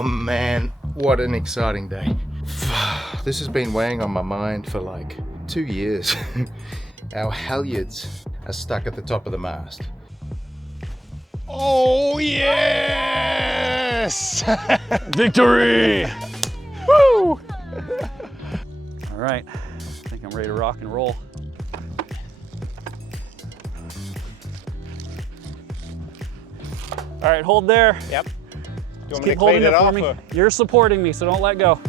Oh man, what an exciting day. This has been weighing on my mind for like 2 years. Our halyards are stuck at the top of the mast. Oh yes! Victory! Woo! All right, I think I'm ready to rock and roll. All right, hold there. Yep. Do you Just want me keep to holding clean it it for off? me. Or? You're supporting me, so don't let go.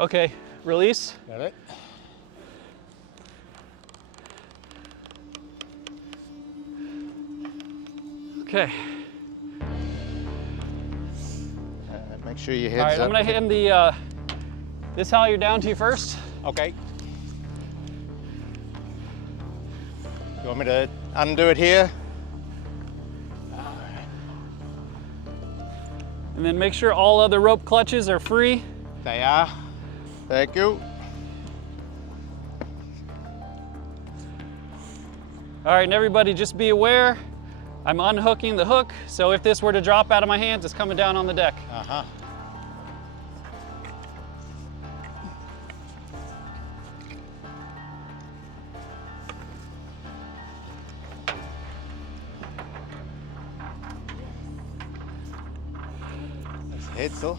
Okay, release. Got it. Okay. Make sure your head's All right, up. I'm gonna hand the this halyard down to you first. Okay. You want me to undo it here? And then make sure all other rope clutches are free. They are. Thank you. All right, and everybody just be aware, I'm unhooking the hook, so if this were to drop out of my hands, it's coming down on the deck. Uh-huh. That's the head still.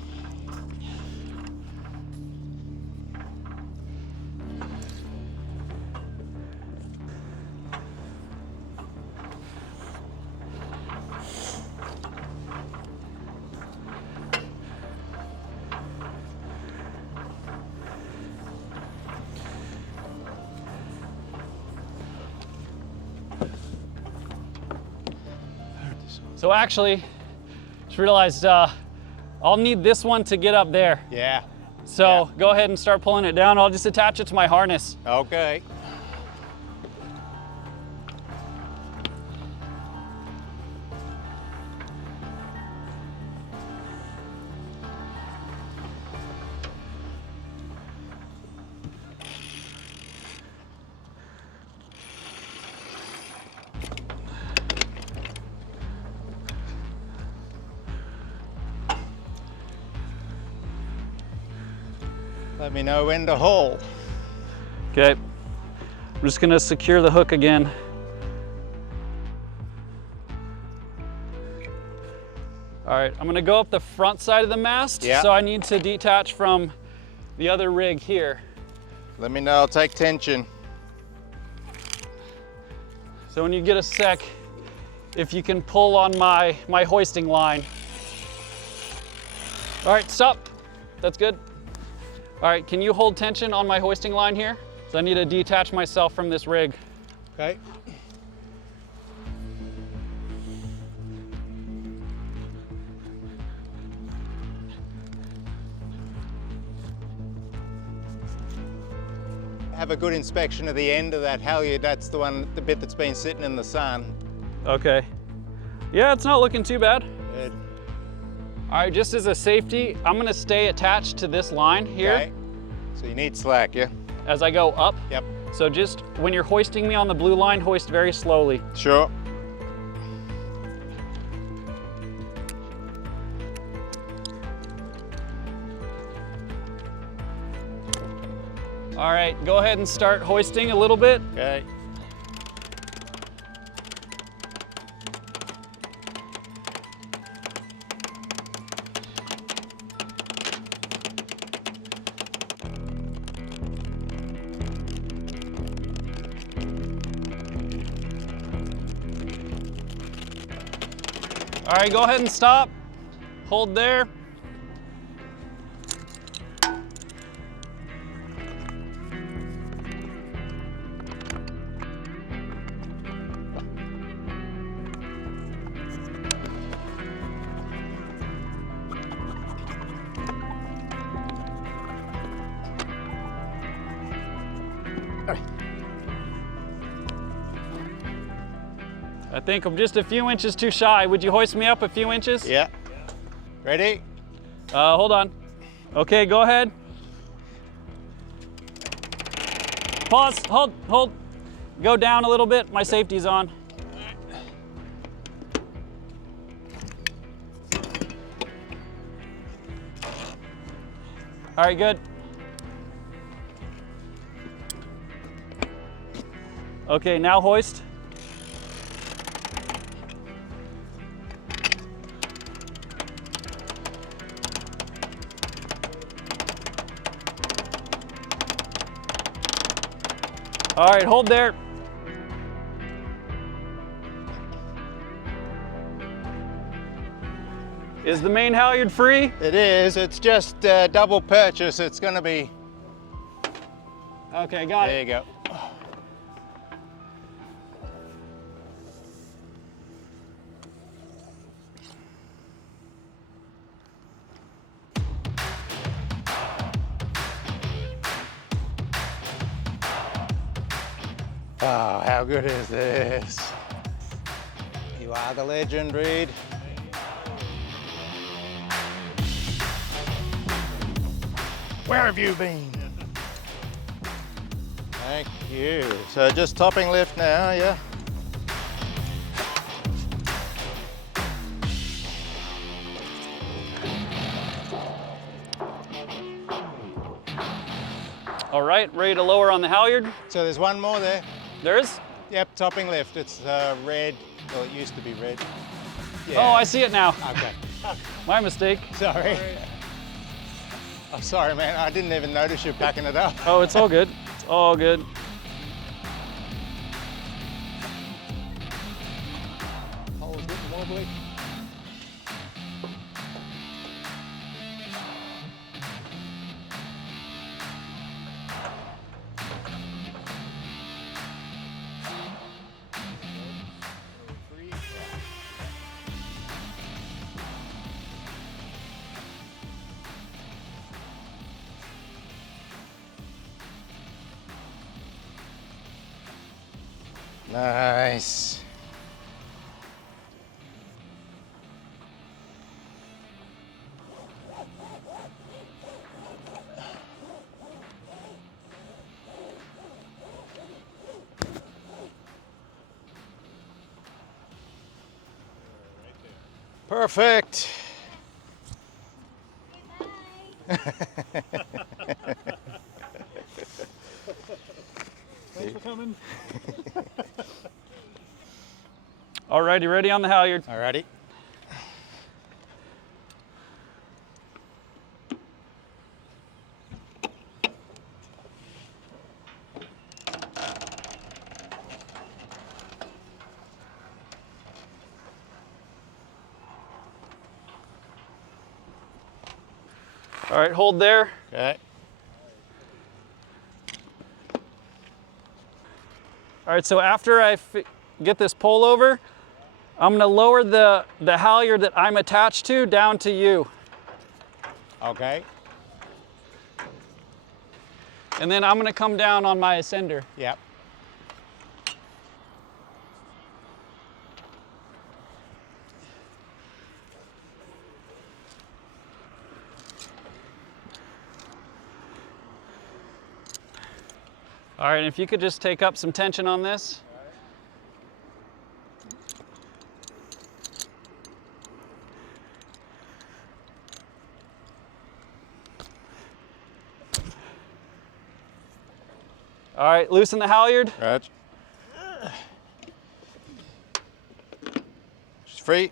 So actually, just realized I'll need this one to get up there. Yeah. So go ahead and start pulling it down. I'll just attach it to my harness. Okay. Let me know when to haul. Okay, I'm just gonna secure the hook again. All right, I'm gonna go up the front side of the mast. Yeah. So I need to detach from the other rig here. Let me know, I'll take tension. So when you get a sec, if you can pull on my hoisting line. All right, stop. That's good. All right, can you hold tension on my hoisting line here? So I need to detach myself from this rig. Okay. Have a good inspection of the end of that halyard. That's the bit that's been sitting in the sun. Okay. Yeah, it's not looking too bad. Good. All right, just as a safety, I'm gonna stay attached to this line here Okay. So you need slack, yeah? as I go up. Yep. So just when you're hoisting me on the blue line, hoist very slowly. Sure. All right, go ahead and start hoisting a little bit. Okay. All right, go ahead and stop. Hold there. I think I'm just a few inches too shy. Would you hoist me up a few inches? Yeah. Ready? Hold on. Okay, go ahead. Pause, hold. Go down a little bit, my safety's on. All right, good. Okay, now hoist. All right, hold there. Is the main halyard free? It is. It's just double purchase. It's going to be. Okay, got There it. you go. Oh, how good is this? You are the legend, Reed. Where have you been? Thank you. So just topping lift now, yeah? All right, ready to lower on the halyard? So there's one more there. There is? Yep, topping lift. It's red. Well, it used to be red. Yeah. Oh, I see it now. Okay. My mistake. Sorry. Oh, sorry, man. I didn't even notice you packing it up. Oh, it's all good. It's all good. Hole's getting wobbly. Nice. Perfect. Thanks for coming. All right, you ready on the halyard? Alrighty. All right, hold there. Okay. All right, so after I get this pole over, I'm gonna lower the halyard that I'm attached to down to you. Okay. And then I'm gonna come down on my ascender. Yep. All right, and if you could just take up some tension on this. All right, loosen the halyard. Right. She's free.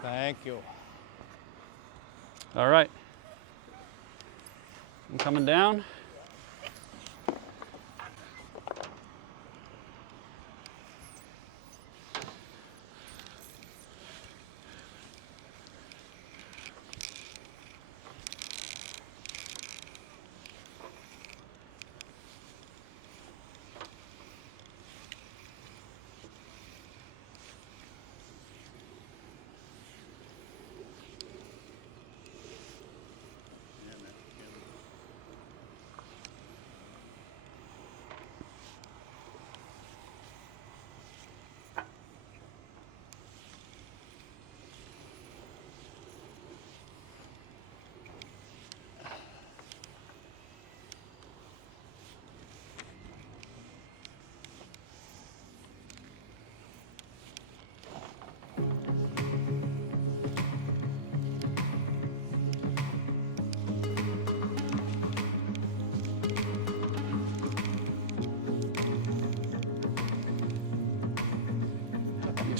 Thank you. All right. I'm coming down.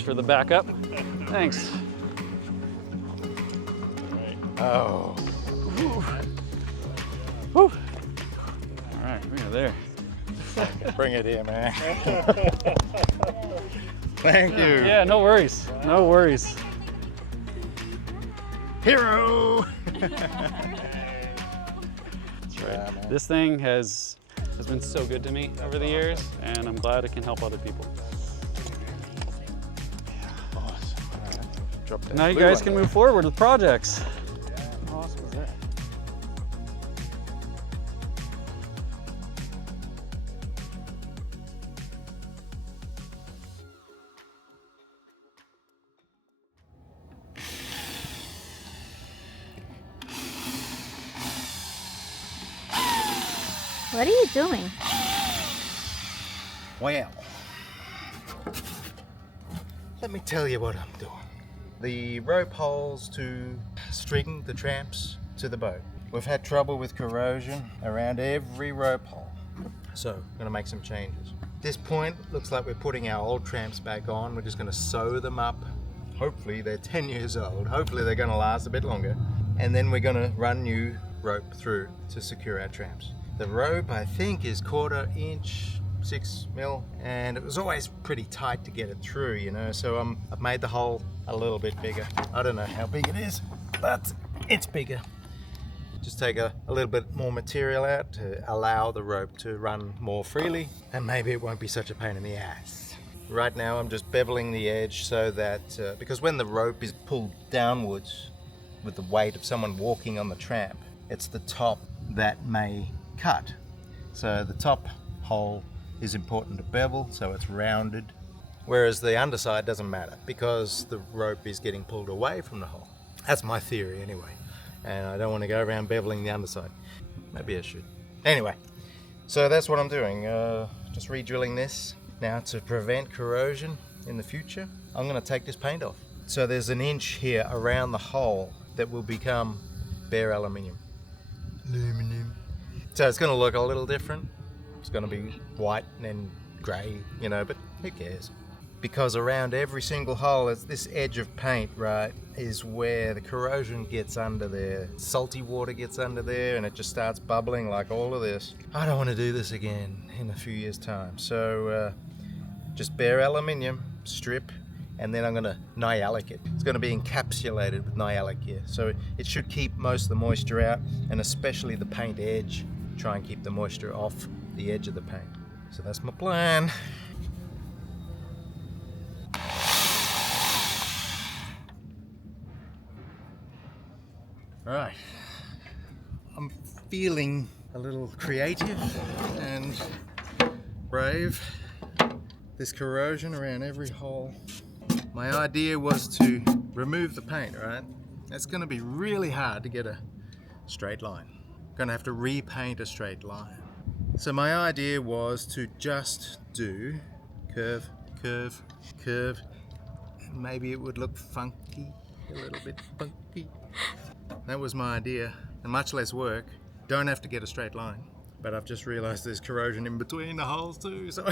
for the backup. Thanks. Oh. Whew. Whew. All right, we are there. Bring it here, man. Thank you. Yeah, no worries. No worries. Hero! That's right. This thing has been so good to me over the years, and I'm glad it can help other people. Drop that Now you blue guys one can there. move forward with projects. How awesome is that? What are you doing? Well, let me tell you what I'm doing. The rope holes to string the tramps to the boat. We've had trouble with corrosion around every rope hole. So, I'm gonna make some changes. At this point, looks like we're putting our old tramps back on. We're just gonna sew them up. Hopefully they're 10 years old. Hopefully they're gonna last a bit longer. And then we're gonna run new rope through to secure our tramps. The rope, I think, is 1/4 inch, 6 mil, and it was always pretty tight to get it through, you know, so I've made the hole a little bit bigger. I don't know how big it is, but it's bigger. Just take a little bit more material out to allow the rope to run more freely, and maybe it won't be such a pain in the ass. Right now I'm just beveling the edge so that, because when the rope is pulled downwards with the weight of someone walking on the tramp, it's the top that may cut. So the top hole is important to bevel, so it's rounded, whereas the underside doesn't matter because the rope is getting pulled away from the hole. That's my theory anyway, and I don't want to go around beveling the underside. Maybe I should. Anyway, so that's what I'm doing, just re-drilling this. Now, to prevent corrosion in the future, I'm going to take this paint off. So there's an inch here around the hole that will become bare aluminium. So it's going to look a little different. It's going to be white and grey, you know, but who cares? Because around every single hole, it's this edge of paint, right, is where the corrosion gets under there. Salty water gets under there and it just starts bubbling like all of this. I don't want to do this again in a few years' time. So just bare aluminium, strip, and then I'm going to nyalic it. It's going to be encapsulated with nyalic here. So it should keep most of the moisture out, and especially the paint edge. Try and keep the moisture off the edge of the paint. So that's my plan. Right. I'm feeling a little creative and brave. This corrosion around every hole. My idea was to remove the paint, right? It's going to be really hard to get a straight line. Going to have to repaint a straight line. So my idea was to just do curve, curve, curve. Maybe it would look funky, a little bit funky. That was my idea, and much less work. Don't have to get a straight line. But I've just realized there's corrosion in between the holes too, so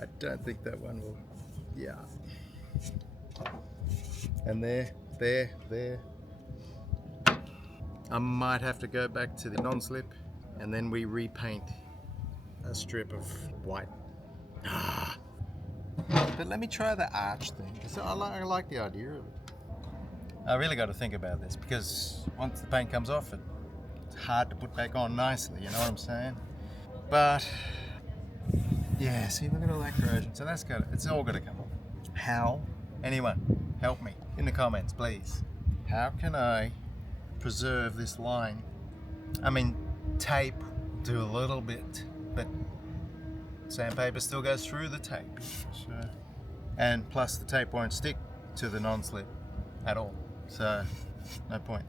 I don't think that one will, yeah. And there. I might have to go back to the non-slip and then we repaint a strip of white. But let me try the arch thing. So I like the idea of it. I really got to think about this because once the paint comes off, it's hard to put back on nicely, you know what I'm saying? But yeah, see, look at all that corrosion. So it's all gonna come off. How? Anyone, help me in the comments, please. How can I preserve this line? I mean, tape do a little bit, but sandpaper still goes through the tape. So, and plus the tape won't stick to the non-slip at all. So, no point.